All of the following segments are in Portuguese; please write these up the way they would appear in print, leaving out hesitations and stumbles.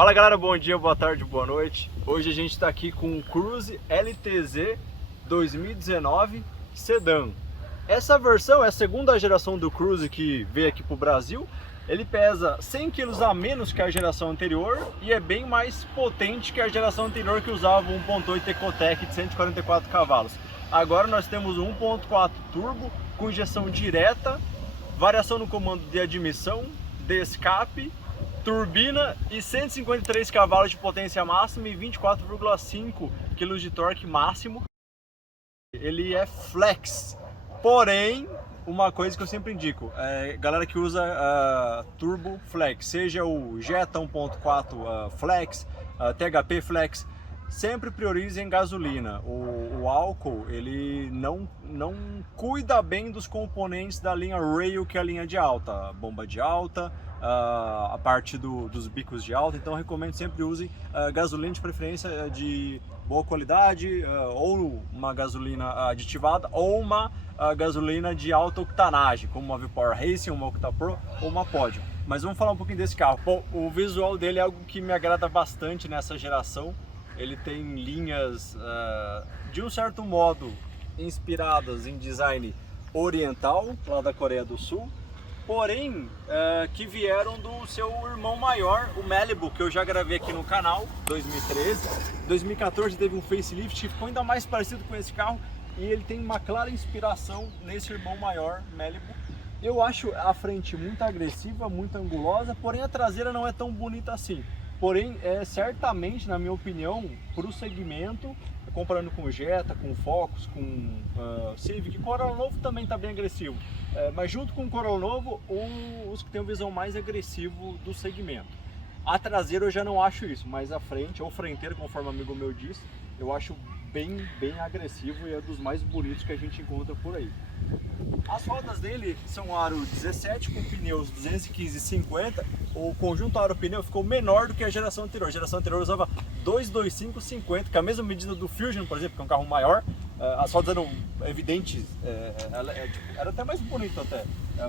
Fala galera, bom dia, boa tarde, boa noite. Hoje a gente está aqui com o Cruze LTZ 2019 Sedan. Essa versão é a segunda geração do Cruze que veio aqui para o Brasil. Ele pesa 100 kg a menos que a geração anterior e é bem mais potente que a geração anterior que usava um 1.8 Ecotec de 144 cavalos. Agora nós temos um 1.4 turbo com injeção direta, variação no comando de admissão, de escape, turbina e 153 cavalos de potência máxima e 24,5 kg de torque máximo. Ele é flex, porém, uma coisa que eu sempre indico, galera que usa turbo flex, seja o Jetta 1.4 flex, THP flex, sempre priorizem gasolina. O álcool, ele não cuida bem dos componentes da linha rail, que é a linha de alta, bomba de alta, a parte dos bicos de alta. Então eu recomendo sempre usem gasolina, de preferência de boa qualidade, ou uma gasolina aditivada, ou uma gasolina de alta octanagem, como uma V-Power Racing, uma Octapro ou uma Podium. Mas vamos falar um pouquinho desse carro. Bom, o visual dele é algo que me agrada bastante nessa geração. Ele tem linhas, de um certo modo, inspiradas em design oriental, lá da Coreia do Sul, porém, que vieram do seu irmão maior, o Malibu, que eu já gravei aqui no canal, 2013. 2014 teve um facelift que ficou ainda mais parecido com esse carro, e ele tem uma clara inspiração nesse irmão maior, Malibu. Eu acho a frente muito agressiva, muito angulosa, porém a traseira não é tão bonita assim. Porém, certamente, na minha opinião, para o segmento, comparando com o Jetta, com o Focus, com Civic, o Corolla Novo também está bem agressivo. Mas junto com o Corolla Novo, os que têm uma visão mais agressivo do segmento. A traseira eu já não acho isso, mas a frente, ou frenteira, conforme um amigo meu disse, eu acho bem agressivo e é dos mais bonitos que a gente encontra por aí. As rodas dele são aro 17 com pneus 215/50. O conjunto aro-pneu ficou menor do que a geração anterior. A geração anterior usava 225/50, que é a mesma medida do Fusion, por exemplo, que é um carro maior. As rodas eram evidentes, era até mais bonito até,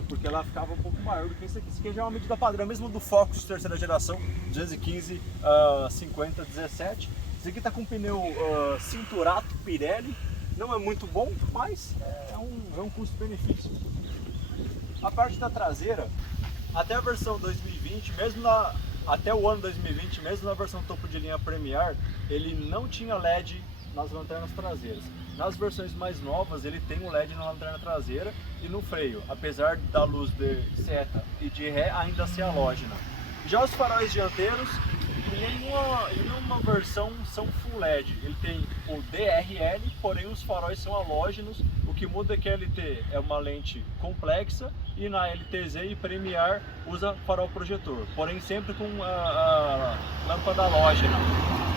porque ela ficava um pouco maior do que esse aqui. Esse aqui já é uma medida padrão, mesmo do Focus terceira geração, 215/50/17. Esse aqui está com pneu Cinturato Pirelli. Não é muito bom, mas é um custo-benefício. A parte da traseira, até a versão 2020, até o ano 2020, mesmo na versão topo de linha Premier, ele não tinha LED nas lanternas traseiras. Nas versões mais novas, ele tem um LED na lanterna traseira e no freio, apesar da luz de seta e de ré ainda ser halógena. Já os faróis dianteiros, em nenhuma versão são full LED. Ele tem o DRL, porém os faróis são halógenos. O que muda é que a LT é uma lente complexa e na LTZ e Premier usa farol projetor, porém sempre com a lâmpada halógena.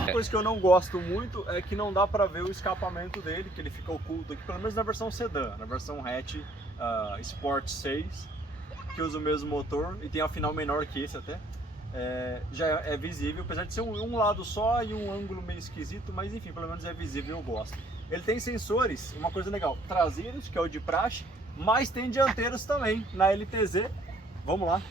Uma coisa que eu não gosto muito é que não dá para ver o escapamento dele, que ele fica oculto aqui, pelo menos na versão sedã. Na versão hatch Sport 6, que usa o mesmo motor e tem um final menor que esse até. Já é visível, apesar de ser um lado só e um ângulo meio esquisito, mas enfim, pelo menos é visível, eu gosto. Ele tem sensores, uma coisa legal, traseiros, que é o de praxe, mas tem dianteiros também, na LTZ. Vamos lá.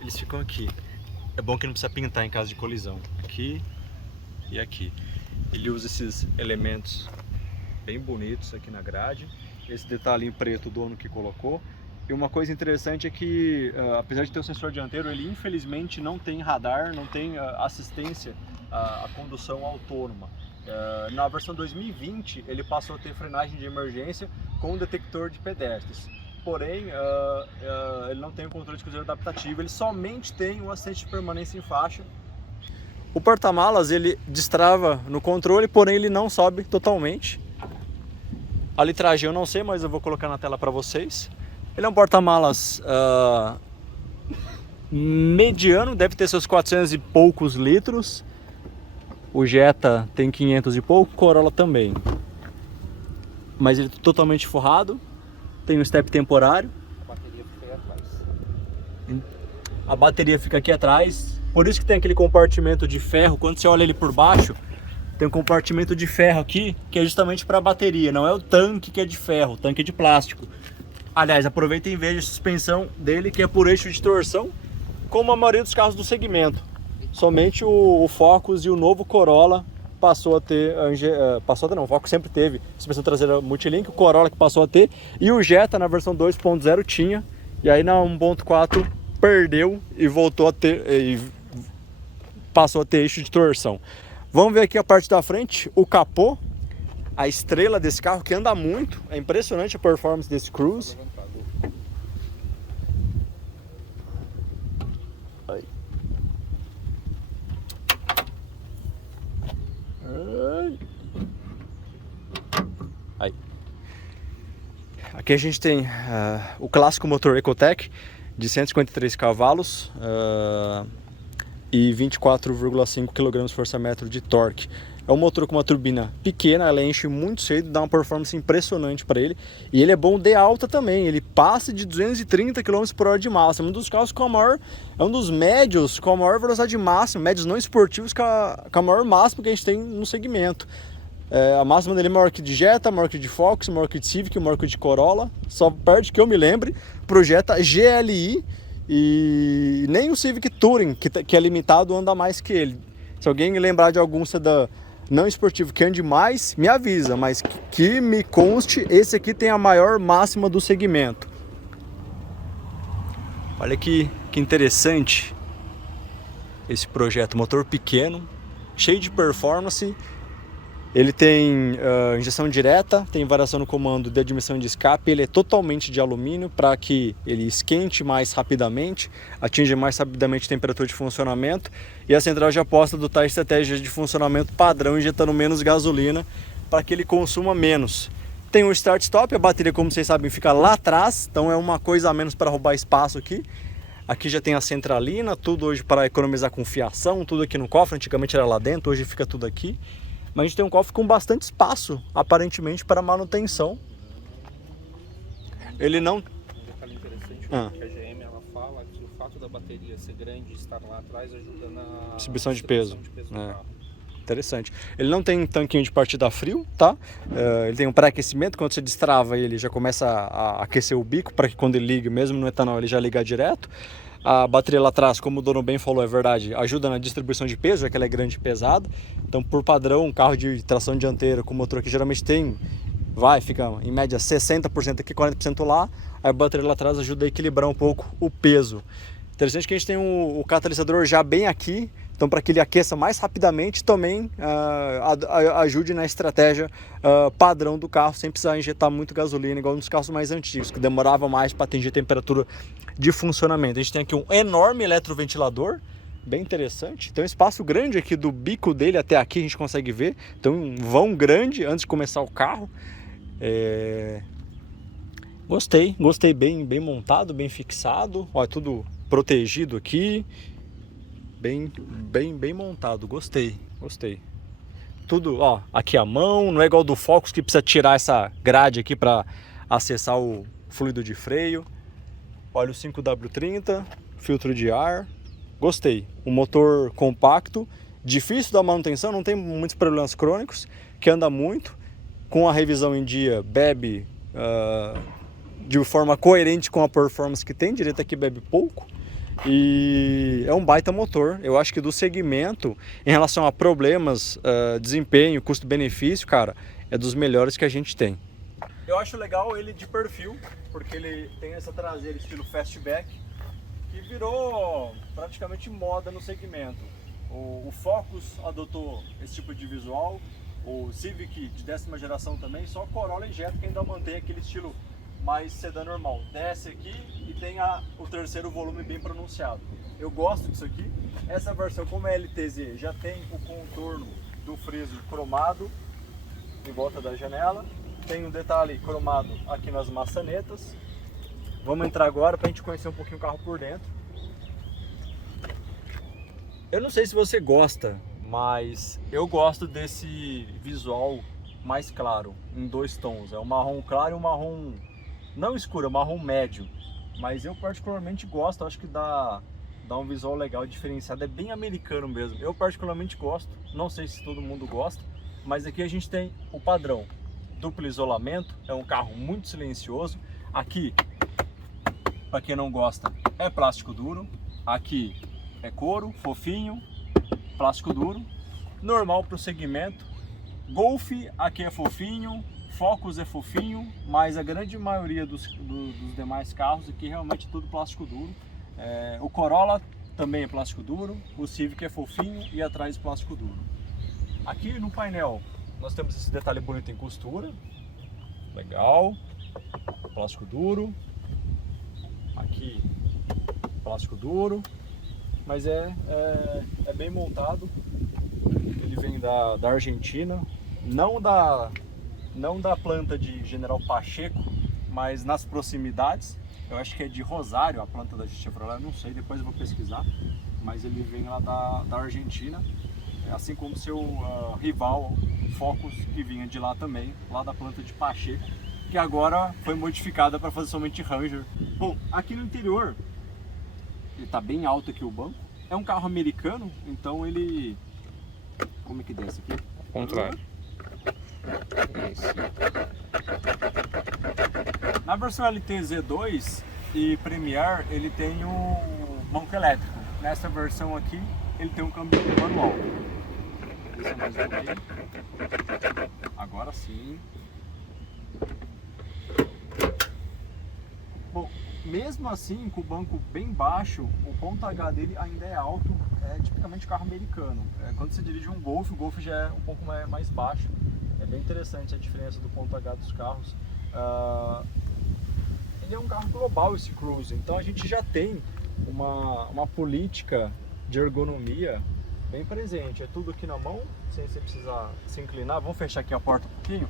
Eles ficam aqui. É bom que não precisa pintar em caso de colisão. Aqui e aqui. Ele usa esses elementos bem bonitos aqui na grade, esse detalhe preto o dono que colocou. E uma coisa interessante é que, apesar de ter o sensor dianteiro, ele infelizmente não tem radar, não tem assistência à condução autônoma. Na versão 2020 ele passou a ter frenagem de emergência com detector de pedestres, porém ele não tem o controle de cruzeiro adaptativo, ele somente tem um assistente de permanência em faixa. O porta-malas ele destrava no controle, porém ele não sobe totalmente. A litragem eu não sei, mas eu vou colocar na tela para vocês. Ele é um porta-malas mediano, deve ter seus 400 e poucos litros. O Jetta tem 500 e pouco, Corolla também. Mas ele é totalmente forrado, tem um step temporário. A bateria fica aí atrás. A bateria fica aqui atrás, por isso que tem aquele compartimento de ferro. Quando você olha ele por baixo, tem um compartimento de ferro aqui, que é justamente para a bateria. Não é o tanque que é de ferro, o tanque é de plástico. Aliás, aproveita e veja a suspensão dele, que é por eixo de torção, como a maioria dos carros do segmento. Somente o Focus e o novo Corolla passou a ter, o Focus sempre teve suspensão traseira multilink, o Corolla que passou a ter, e o Jetta na versão 2.0 tinha, e aí na 1.4 perdeu e voltou a ter, passou a ter eixo de torção. Vamos ver aqui a parte da frente, o capô, a estrela desse carro que anda muito, é impressionante a performance desse Cruze. Aí. Aqui a gente tem o clássico motor Ecotec de 153 cavalos e 24,5 kgfm de torque. É um motor com uma turbina pequena, ela enche muito cedo, dá uma performance impressionante para ele. E ele é bom de alta também, ele passa de 230 km/h de máxima. Um dos carros com a maior, é um dos médios com a maior velocidade máxima, médios não esportivos com a maior máxima que a gente tem no segmento. A máxima dele é maior que de Jetta, maior que de Focus, maior que de Civic, maior que de Corolla. Só perde que eu me lembre pro Jetta GLI, e nem o Civic Touring, que é limitado, anda mais que ele. Se alguém lembrar de algum sedã não esportivo que ande mais, me avisa, mas que me conste, esse aqui tem a maior máxima do segmento. Olha que interessante esse projeto, motor pequeno, cheio de performance. Ele tem injeção direta, tem variação no comando de admissão de escape, ele é totalmente de alumínio para que ele esquente mais rapidamente, atinja mais rapidamente a temperatura de funcionamento, e a central de aposta adotar estratégia de funcionamento padrão, injetando menos gasolina para que ele consuma menos. Tem o start-stop, a bateria, como vocês sabem, fica lá atrás, então é uma coisa a menos para roubar espaço aqui. Aqui já tem a centralina, tudo hoje para economizar com fiação, tudo aqui no cofre, antigamente era lá dentro, hoje fica tudo aqui. Mas a gente tem um cofre com bastante espaço, aparentemente, para manutenção. Ele não... Um detalhe interessante que a GM ela fala que o fato da bateria ser grande e estar lá atrás ajuda na distribuição de peso. do carro. Interessante. Ele não tem tanquinho de partida frio, tá? Ele tem um pré-aquecimento, quando você destrava ele já começa a aquecer o bico, para que quando ele liga, mesmo no etanol, ele já liga direto. A bateria lá atrás, como o dono bem falou, é verdade, ajuda na distribuição de peso, já que ela é grande e pesada. Então, por padrão, um carro de tração dianteira com motor que geralmente tem, fica em média 60% aqui, 40% lá. A bateria lá atrás ajuda a equilibrar um pouco o peso. Interessante que a gente tem o catalisador já bem aqui, então para que ele aqueça mais rapidamente, também ajude na estratégia padrão do carro, sem precisar injetar muito gasolina, igual nos carros mais antigos, que demorava mais para atingir a temperatura de funcionamento. A gente tem aqui um enorme eletroventilador, bem interessante. Tem um espaço grande aqui do bico dele até aqui, a gente consegue ver. Então um vão grande antes de começar o carro. Gostei bem montado, bem fixado. Olha, tudo protegido aqui. Bem montado, gostei. Tudo, ó, aqui a mão, não é igual do Focus que precisa tirar essa grade aqui para acessar o fluido de freio. Olha o 5W30, filtro de ar, gostei. Um motor compacto, difícil da manutenção, não tem muitos problemas crônicos, que anda muito, com a revisão em dia, bebe de forma coerente com a performance que tem, direito aqui bebe pouco. E é um baita motor, eu acho que do segmento, em relação a problemas, desempenho, custo-benefício, cara, é dos melhores que a gente tem. Eu acho legal ele de perfil, porque ele tem essa traseira estilo fastback, que virou praticamente moda no segmento. O Focus adotou esse tipo de visual, o Civic de 10ª geração também, só Corolla e Jetta que ainda mantém aquele estilo mais sedã normal. Desce aqui e tem o terceiro volume bem pronunciado. Eu gosto disso aqui. Essa versão, como é LTZ, já tem o contorno do friso cromado em volta da janela. Tem um detalhe cromado aqui nas maçanetas. Vamos entrar agora para a gente conhecer um pouquinho o carro por dentro. Eu não sei se você gosta, mas eu gosto desse visual mais claro, em 2 tons. É um marrom claro e um marrom não escuro, é um marrom médio. Mas eu particularmente gosto, acho que dá um visual legal, diferenciado. É bem americano mesmo. Eu particularmente gosto, não sei se todo mundo gosta, mas aqui a gente tem o padrão. duplo isolamento, é um carro muito silencioso. Aqui, para quem não gosta, é plástico duro. Aqui é couro, fofinho, plástico duro. Normal para o segmento. Golf aqui é fofinho, Focus é fofinho, mas a grande maioria dos demais carros aqui realmente é tudo plástico duro. O Corolla também é plástico duro, o Civic é fofinho e atrás plástico duro. Aqui no painel nós temos esse detalhe bonito em costura, legal, plástico duro. Aqui plástico duro, mas é bem montado. Ele vem da Argentina, não da planta de General Pacheco, mas nas proximidades. Eu acho que é de Rosário a planta da Chevrolet, não sei, depois eu vou pesquisar. Mas ele vem lá da Argentina, assim como seu rival Focus, que vinha de lá também, lá da planta de Pacheco, que agora foi modificada para fazer somente Ranger. Bom, aqui no interior, ele está bem alto aqui o banco. É um carro americano, então ele... Como é que desce aqui? Ao contrário. Na versão LTZ2 e Premier ele tem o banco elétrico. Nessa versão aqui ele tem um câmbio manual. Desce mais um pouquinho. Agora sim. Bom, mesmo assim com o banco bem baixo, o ponto H dele ainda é alto. É tipicamente carro americano. Quando você dirige um Golf, o Golf já é um pouco mais baixo. É bem interessante a diferença do ponto H dos carros. Ele é um carro global, esse Cruze, então a gente já tem uma política de ergonomia bem presente. É tudo aqui na mão, sem você precisar se inclinar. Vamos fechar aqui a porta um pouquinho.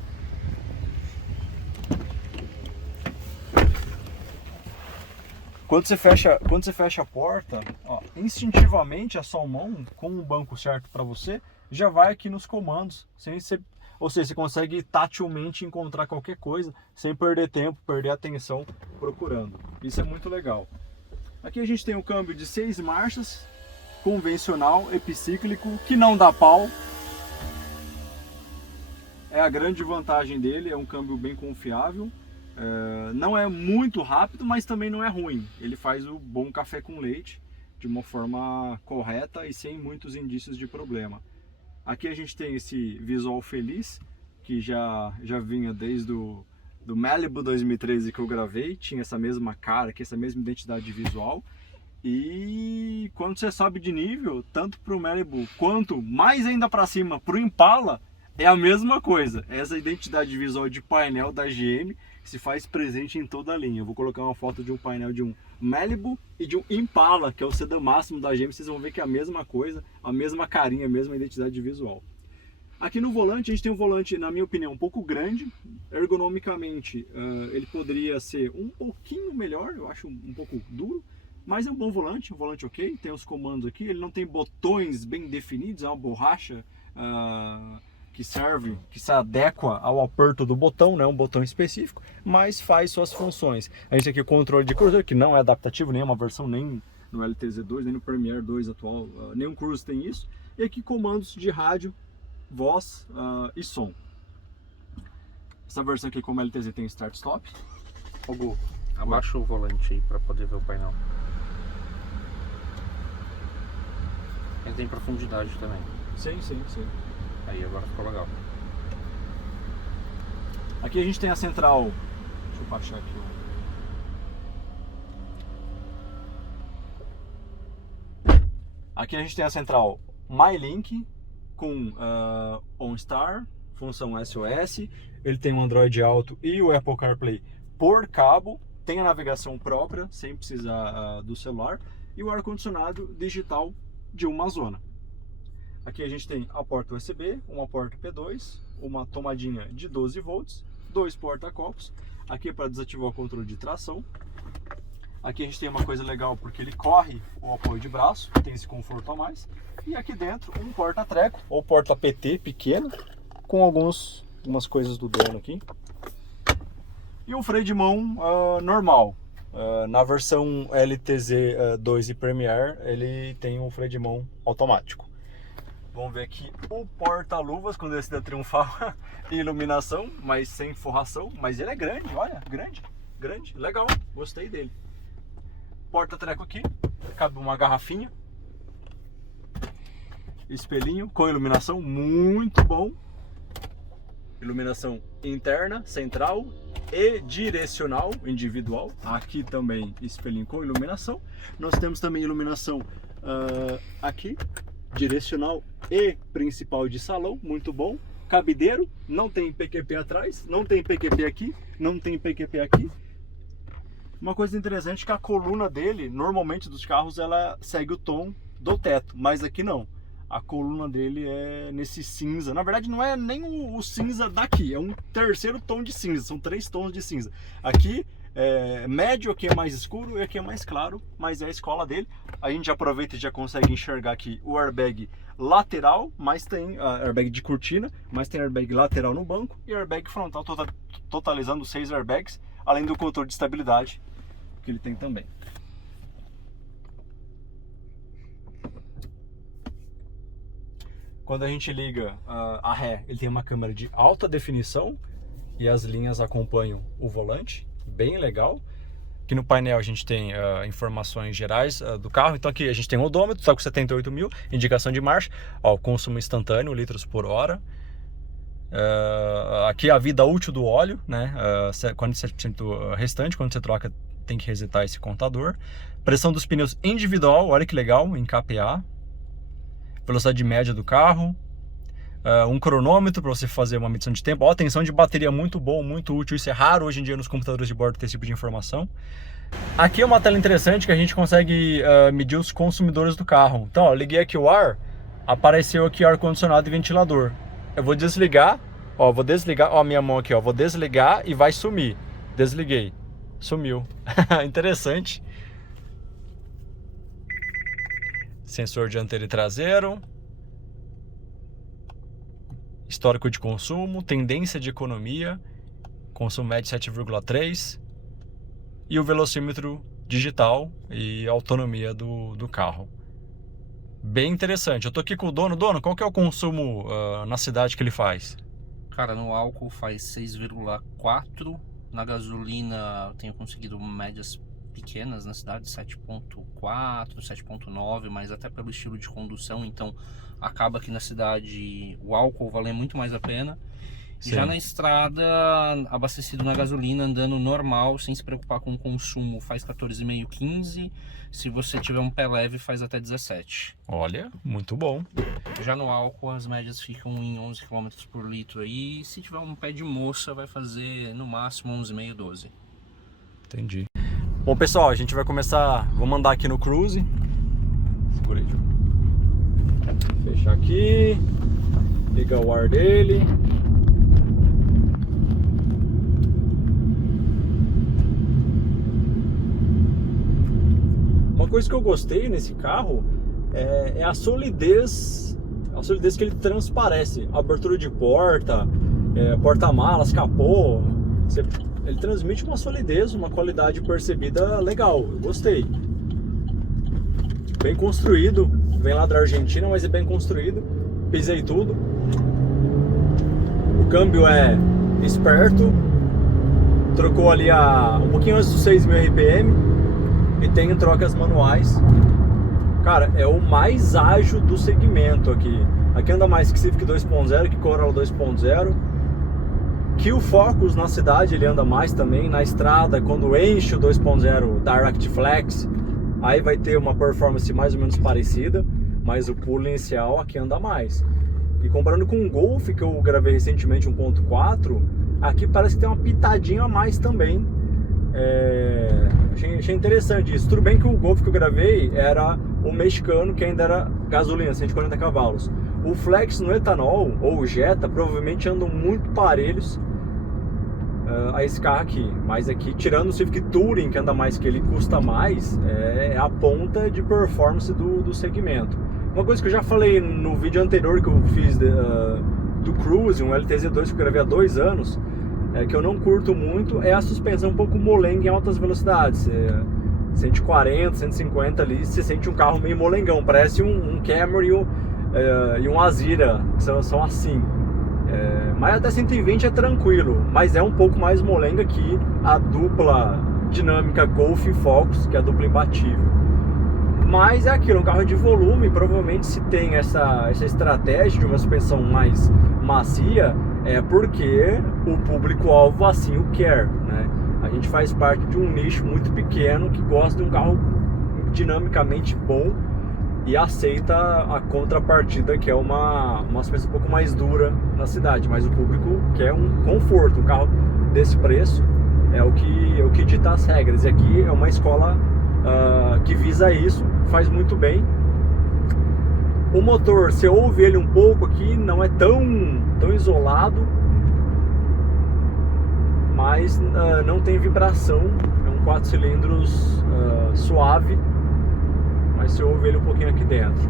Quando você fecha a porta, ó, instintivamente a sua mão, com o banco certo para você, já vai aqui nos comandos, sem você... Ou seja, você consegue tatilmente encontrar qualquer coisa sem perder tempo, perder atenção procurando. Isso é muito legal. Aqui a gente tem um câmbio de 6 marchas, convencional, epicíclico, que não dá pau. É a grande vantagem dele, é um câmbio bem confiável. Não é muito rápido, mas também não é ruim. Ele faz o bom café com leite de uma forma correta e sem muitos indícios de problema. Aqui a gente tem esse visual feliz, que já vinha desde do Malibu 2013 que eu gravei, tinha essa mesma cara, aqui, essa mesma identidade visual. E quando você sobe de nível, tanto para o Malibu quanto mais ainda para cima para o Impala, é a mesma coisa. Essa identidade visual de painel da GM se faz presente em toda a linha. Eu vou colocar uma foto de um painel de um Malibu e de um Impala, que é o sedã máximo da GM. Vocês vão ver que é a mesma coisa, a mesma carinha, a mesma identidade visual. Aqui no volante, a gente tem um volante, na minha opinião, um pouco grande. Ergonomicamente, ele poderia ser um pouquinho melhor, eu acho um pouco duro. Mas é um bom volante, um volante ok. Tem os comandos aqui, ele não tem botões bem definidos, é uma borracha que se adequa ao aperto do botão, não é um botão específico, mas faz suas funções. A gente tem aqui o controle de cruzeiro, que não é adaptativo, nem é uma versão, nem no LTZ2, nem no Premier 2 atual, nenhum Cruze tem isso. E aqui comandos de rádio, voz e som. Essa versão aqui, como LTZ, tem start-stop. Abaixa o volante aí para poder ver o painel. Ele tem profundidade também. Sim. Aí agora ficou legal. Aqui a gente tem a central. Deixa eu baixar aqui. Aqui a gente tem a central MyLink com OnStar, função SOS. Ele tem o Android Auto e o Apple CarPlay por cabo. Tem a navegação própria, sem precisar do celular. E o ar-condicionado digital de uma zona. Aqui a gente tem a porta USB, uma porta P2, uma tomadinha de 12 volts, 2 porta-copos. Aqui é para desativar o controle de tração. Aqui a gente tem uma coisa legal porque ele corre o apoio de braço, tem esse conforto a mais. E aqui dentro um porta-treco ou porta-PT pequeno, com algumas coisas do dono aqui. E um freio de mão normal. Na versão LTZ 2 e Premier ele tem um freio de mão automático. Vamos ver aqui o porta-luvas com descida triunfal e iluminação, mas sem forração. Mas ele é grande, olha, grande, legal, gostei dele. Porta-treco aqui, cabe uma garrafinha. Espelhinho com iluminação, muito bom. Iluminação interna, central e direcional, individual. Aqui também espelhinho com iluminação. Nós temos também iluminação aqui, direcional e principal de salão, muito bom. Cabideiro, não tem PQP atrás, não tem PQP aqui, não tem PQP aqui. Uma coisa interessante é que a coluna dele, normalmente dos carros, ela segue o tom do teto, mas aqui não. A coluna dele é nesse cinza. Na verdade, não é nem o cinza daqui, é um terceiro tom de cinza. São 3 tons de cinza. Aqui é médio, aqui é mais escuro e aqui é mais claro, mas é a escola dele. A gente aproveita e já consegue enxergar aqui o airbag lateral, mas tem airbag de cortina, mas tem airbag lateral no banco e airbag frontal, totalizando 6 airbags, além do controle de estabilidade que ele tem também. Quando a gente liga a ré, ele tem uma câmera de alta definição e as linhas acompanham o volante, bem legal. Aqui no painel a gente tem informações gerais do carro. Então aqui a gente tem um odômetro, está com 78 mil, indicação de marcha, ó, consumo instantâneo, litros por hora. Aqui a vida útil do óleo, né? 47% restante, quando você troca tem que resetar esse contador. Pressão dos pneus individual, olha que legal, em KPA. Velocidade média do carro, um cronômetro para você fazer uma medição de tempo, ó, tensão de bateria muito bom, muito útil, isso é raro hoje em dia nos computadores de bordo ter esse tipo de informação. Aqui é uma tela interessante que a gente consegue medir os consumidores do carro. Então, ó, liguei aqui o ar, apareceu aqui ar-condicionado e ventilador. Eu vou desligar, ó, vou desligar, ó, a minha mão aqui, ó, vou desligar e vai sumir. Desliguei, sumiu. Interessante. Sensor dianteiro e traseiro, histórico de consumo, tendência de economia, consumo médio 7,3 e o velocímetro digital e autonomia do carro. Bem interessante. Eu tô aqui com o dono. Dono, qual que é o consumo na cidade que ele faz? Cara, no álcool faz 6,4, na gasolina eu tenho conseguido médias pequenas na cidade, 7,4, 7,9, mas até pelo estilo de condução, então acaba que na cidade o álcool vale muito mais a pena. Sim. Já na estrada, abastecido na gasolina, andando normal, sem se preocupar com o consumo, faz 14,5, 15. Se você tiver um pé leve, faz até 17. Olha, muito bom. Já no álcool, as médias ficam em 11 km por litro aí. Se tiver um pé de moça, vai fazer no máximo 11,5, 12. Entendi. Bom, pessoal, a gente vai começar, vamos andar aqui no Cruze. Segura aí, João. Fechar aqui, ligar o ar dele. Uma coisa que eu gostei nesse carro é a solidez que ele transparece. Abertura de porta, porta-malas, capô. Ele transmite uma solidez, uma qualidade percebida legal, eu gostei. Bem construído, vem lá da Argentina, mas é bem construído. Pisei tudo. O câmbio é esperto. Trocou ali um pouquinho antes dos 6.000 RPM. E tem trocas manuais. Cara, é o mais ágil do segmento aqui. Aqui anda mais que Civic 2.0, que Corolla 2.0. Que o Focus na cidade ele anda mais também, na estrada, quando enche o 2.0 Direct Flex, aí vai ter uma performance mais ou menos parecida, mas o pulo inicial aqui anda mais. E comparando com o Golf, que eu gravei recentemente 1.4, aqui parece que tem uma pitadinha a mais também. Achei interessante isso. Tudo bem que o Golf que eu gravei era o mexicano, que ainda era gasolina, 140 cavalos. O Flex no etanol, ou o Jetta, provavelmente andam muito parelhos a esse carro aqui. Mas aqui, tirando o Civic Touring, que anda mais, que ele custa mais, é a ponta de performance do segmento. Uma coisa que eu já falei no vídeo anterior que eu fiz do Cruze, um LTZ2 que eu gravei há 2 anos, que eu não curto muito, é a suspensão um pouco molenga em altas velocidades. 140, 150 ali, você sente um carro meio molengão, parece um Camry e um Azira, que são assim. Mas até 120 é tranquilo, mas é um pouco mais molenga que a dupla dinâmica Golf e Focus, que é a dupla imbatível. Mas é aquilo, um carro de volume, provavelmente se tem essa estratégia de uma suspensão mais macia, é porque o público-alvo assim o quer, né? A gente faz parte de um nicho muito pequeno que gosta de um carro dinamicamente bom e aceita a contrapartida, que é uma suspensão um pouco mais dura na cidade, mas o público quer um conforto. Um carro desse preço é o que dita as regras, e aqui é uma escola que visa isso, faz muito bem. O motor, você ouve ele um pouco aqui, não é tão isolado, mas não tem vibração, é um 4 cilindros suave, mas você ouve ele um pouquinho aqui dentro.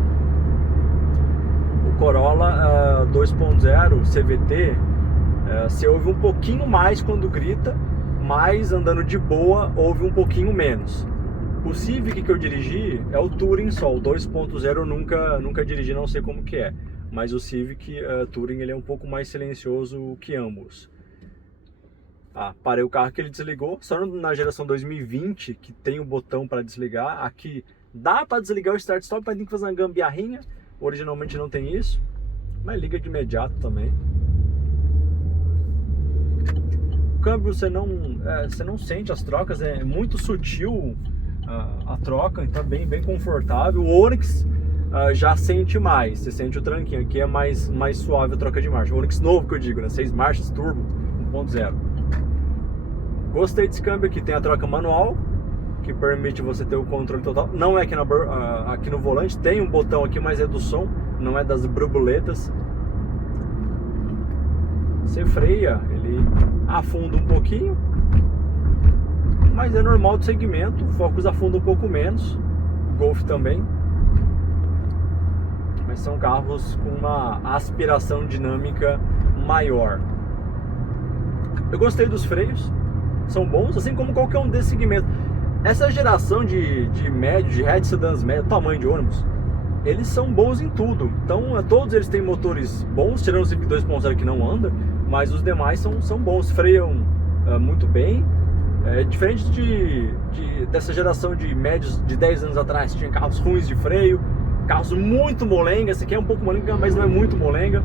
O Corolla 2.0 CVT, você ouve um pouquinho mais quando grita, mas andando de boa ouve um pouquinho menos. O Civic que eu dirigi é o Touring só, o 2.0 eu nunca dirigi, não sei como que é. Mas o Civic Touring ele é um pouco mais silencioso que ambos. Parei o carro que ele desligou, só na geração 2020 que tem o botão para desligar. Aqui dá para desligar o start stop, mas tem que fazer uma gambiarrinha. Originalmente não tem isso, mas liga de imediato também. O câmbio você não sente as trocas, é muito sutil a troca, então é bem confortável. O Onix já sente mais, você sente o tranquinho, aqui é mais suave a troca de marcha. O Onix novo que eu digo, né? 6 marchas, turbo, 1.0. Gostei desse câmbio aqui, tem a troca manual, que permite você ter o controle total. Não é aqui no volante, tem um botão aqui, mas é do som, não é das borboletas. Você freia, ele afunda um pouquinho, mas é normal do segmento. O Focus afunda um pouco menos, o Golf também. Mas são carros com uma aspiração dinâmica maior. Eu gostei dos freios, são bons, assim como qualquer um desse segmento. Essa geração de médio, de hatch sedãs médio, tamanho de ônibus, eles são bons em tudo. Então todos eles têm motores bons, tirando o Civic 2.0 que não anda, mas os demais são bons, freiam muito bem. Diferente dessa geração de médios de 10 anos atrás, tinha carros ruins de freio, carros muito molenga. Esse aqui é um pouco molenga, mas não é muito molenga.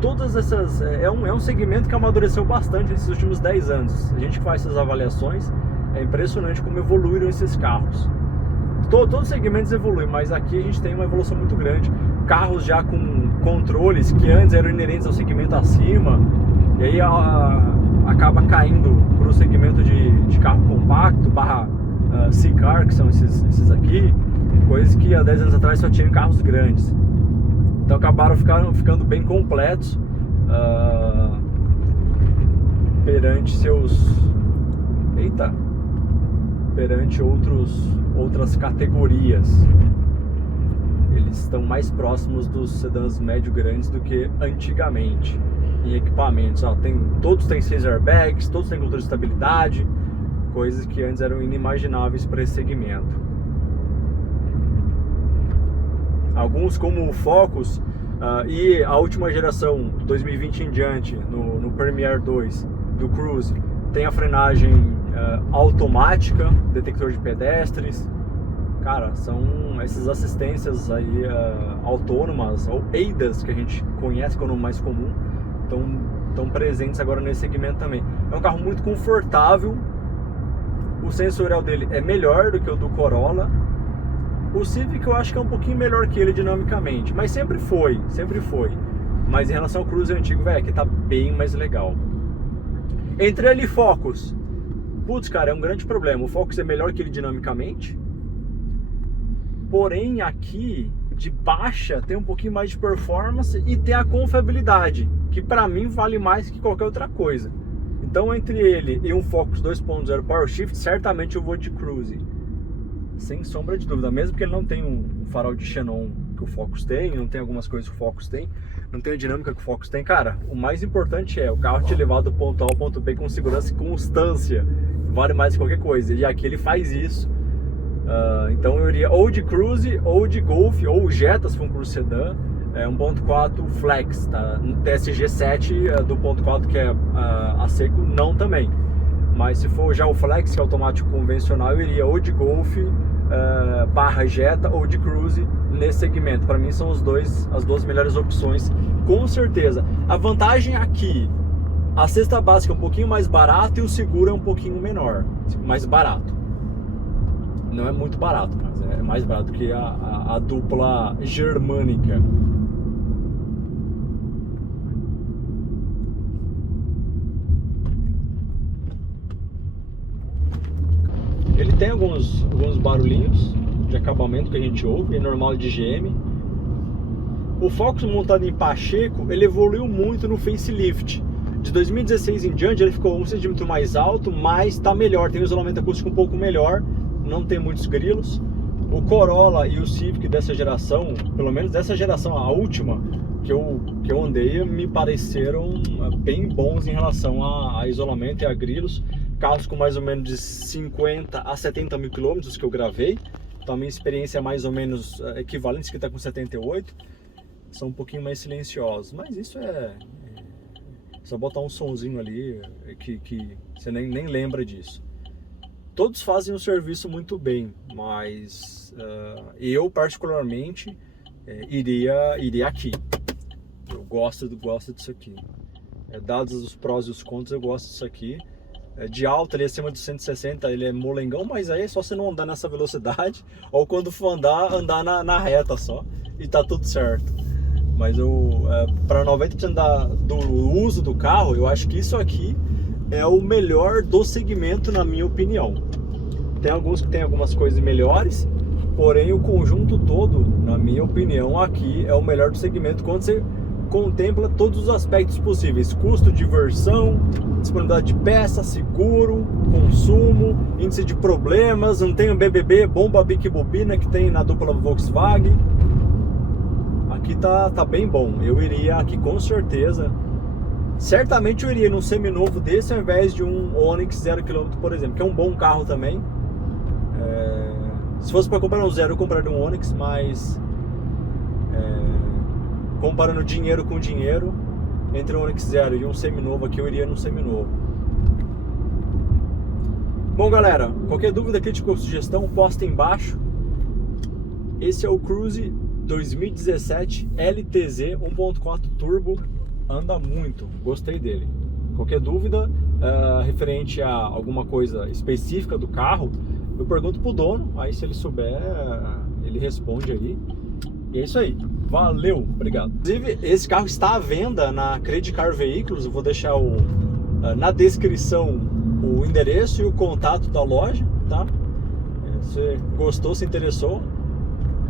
Todas essas é um segmento que amadureceu bastante nesses últimos 10 anos. A gente faz essas avaliações, é impressionante como evoluíram esses carros. Todos os segmentos evoluem, mas aqui a gente tem uma evolução muito grande. Carros já com controles que antes eram inerentes ao segmento acima, e aí acaba caindo para o segmento de carro compacto barra C-Car, que são esses aqui, coisas que há 10 anos atrás só tinham carros grandes. Então acabaram ficando bem completos perante outras categorias. Eles estão mais próximos dos sedãs médio grandes do que antigamente em equipamentos. Todos têm 6 airbags, todos têm controle de estabilidade, coisas que antes eram inimagináveis para esse segmento. Alguns, como o Focus e a última geração 2020 em diante, no Premier 2 do Cruze, tem a frenagem automática, detector de pedestres. Cara, são essas assistências aí autônomas, ou ADAS, que a gente conhece que é o nome mais comum, estão presentes agora nesse segmento também. É um carro muito confortável, o sensorial dele é melhor do que o do Corolla. O Civic eu acho que é um pouquinho melhor que ele dinamicamente, mas sempre foi. Mas em relação ao Cruze antigo, velho, aqui tá bem mais legal. Entre ele e Focus, putz, cara, é um grande problema. O Focus é melhor que ele dinamicamente, porém aqui de baixa tem um pouquinho mais de performance e tem a confiabilidade, que pra mim vale mais que qualquer outra coisa. Então entre ele e um Focus 2.0 Power Shift, certamente eu vou de Cruze, sem sombra de dúvida, mesmo que ele não tenha um farol de xenon que o Focus tem, não tem algumas coisas que o Focus tem, não tem a dinâmica que o Focus tem. Cara, o mais importante é o carro te levar do ponto A ao ponto B com segurança e constância, vale mais que qualquer coisa, e aqui ele faz isso Então eu iria ou de Cruze, ou de Golf, ou Jetta, se for um Cruze Sedan, 1.4 Flex, tá? No TSG 7 do 1.4 que é a seco, não também. Mas se for já o Flex, que é automático convencional, eu iria ou de Golf, barra Jetta, ou de Cruze nesse segmento. Para mim são as duas melhores opções, com certeza. A vantagem aqui, a cesta básica é um pouquinho mais barata e o seguro é um pouquinho menor, mais barato. Não é muito barato, mas é mais barato que a dupla germânica. Ele tem alguns barulhinhos de acabamento que a gente ouve, é normal de GM. O Focus montado em Pacheco, ele evoluiu muito no facelift. De 2016 em diante ele ficou 1 cm mais alto, mas está melhor, tem um isolamento acústico um pouco melhor, não tem muitos grilos. O Corolla e o Civic dessa geração, pelo menos dessa geração, a última que eu andei, me pareceram bem bons em relação a isolamento e a grilos. Carros com mais ou menos de 50 a 70 mil quilômetros que eu gravei, então a minha experiência é mais ou menos equivalente, que está com 78, são um pouquinho mais silenciosos, mas isso é só botar um sonzinho ali que você nem lembra disso. Todos fazem o serviço muito bem, mas eu particularmente iria aqui. Eu gosto disso aqui. Dados os prós e os contras, eu gosto disso aqui. De alta, ali acima de 160, ele é molengão, mas aí é só você não andar nessa velocidade, ou quando for andar na reta só, e tá tudo certo. Mas para 90% do uso do carro, eu acho que isso aqui é o melhor do segmento, na minha opinião. Tem alguns que tem algumas coisas melhores, porém o conjunto todo, na minha opinião, aqui é o melhor do segmento quando você contempla todos os aspectos possíveis: custo de versão, disponibilidade de peça, seguro, consumo, índice de problemas, não tem o BBB, bomba, bique, bobina que tem na dupla Volkswagen. Aqui tá bem bom, eu iria aqui com certeza. Certamente eu iria num seminovo desse ao invés de um Onix 0 km, por exemplo, que é um bom carro também. Se fosse para comprar um zero, eu compraria um Onix, mas comparando dinheiro com dinheiro, entre um Onix Zero e um seminovo aqui, eu iria no seminovo. Bom, galera, qualquer dúvida, crítica ou sugestão, posta embaixo. Esse é o Cruze 2017 LTZ 1.4 Turbo, anda muito, gostei dele. Qualquer dúvida referente a alguma coisa específica do carro, eu pergunto pro dono, aí se ele souber, ele responde aí. E é isso aí. Valeu, obrigado. Inclusive, esse carro está à venda na Credit Car Veículos. Eu vou deixar na descrição o endereço e o contato da loja, tá? Se você gostou, se interessou,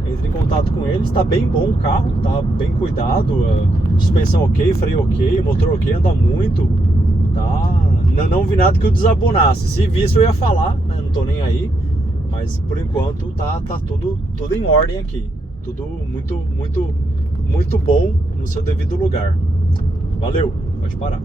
entre em contato com eles. Está bem bom o carro, tá bem cuidado, suspensão ok, freio ok, motor ok, anda muito, tá? Não vi nada que o desabonasse. Se visse eu ia falar, né? Não tô nem aí, mas por enquanto tá tudo em ordem aqui. Tudo muito bom no seu devido lugar. Valeu, pode parar.